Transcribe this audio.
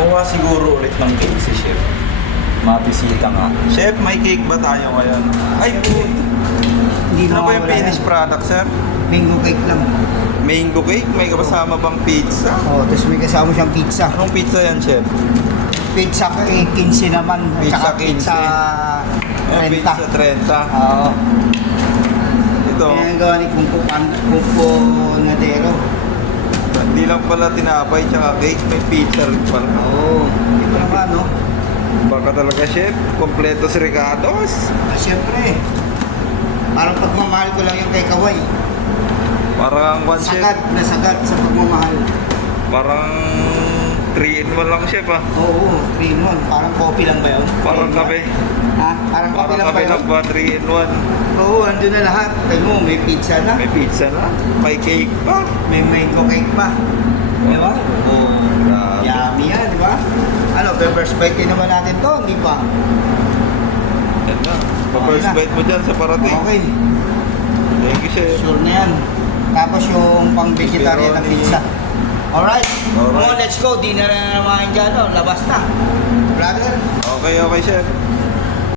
Kuha siguro ulit ng cake si Chef. Mabisita nga. Chef, may cake ba tayo ngayon? Ay, Hindi ano ba yung mawawala finished yan. product, sir? Mango cake lang. Mango cake? May kasama bang pizza? Oh, tapos may kasama siyang pizza. Anong pizza yan, Chef? Pizza 15 naman. Pizza Tsaka pizza 30. Pizza 30. Oo. Ito, Yan ang gawa ni Kumpo Nadero. hindi lang pala tinapay tsaka cake, may pizza rin pala. Oo. Hindi pa naman, no? Baka talaga, Chef. Kompleto si Ricardo's. Siyempre. Parang pagmamahal ko lang yung kay Kaway. Parang one, Chef. Sagad na sagad sa pagmamahal. Parang 3 in 1 lang, Chef, ah. Oo, 3 in 1. Parang coffee lang ba yun? Parang 3 in 1? kape. Ha? Parang coffee Parang lang ba kami yun? lang ba 3 in 1? Oo, andun na lahat. Tignan mo, may pizza na. May pizza na. May cake pa. May mango cake pa. Di ba? Oo. Grabe. Yummy yan, di ba? Ano, first bite din naman natin to, hindi ba? Yan na. Pa-first Okay na. bite mo dyan sa parating. Okay, Thank you, Chef. sure na yan. Tapos yung pang-vegetarian na Pepperoni. pizza. Alright, Alright. let's go. Dinner na naman dyan, no? Labas na. Brother, Okay, Chef.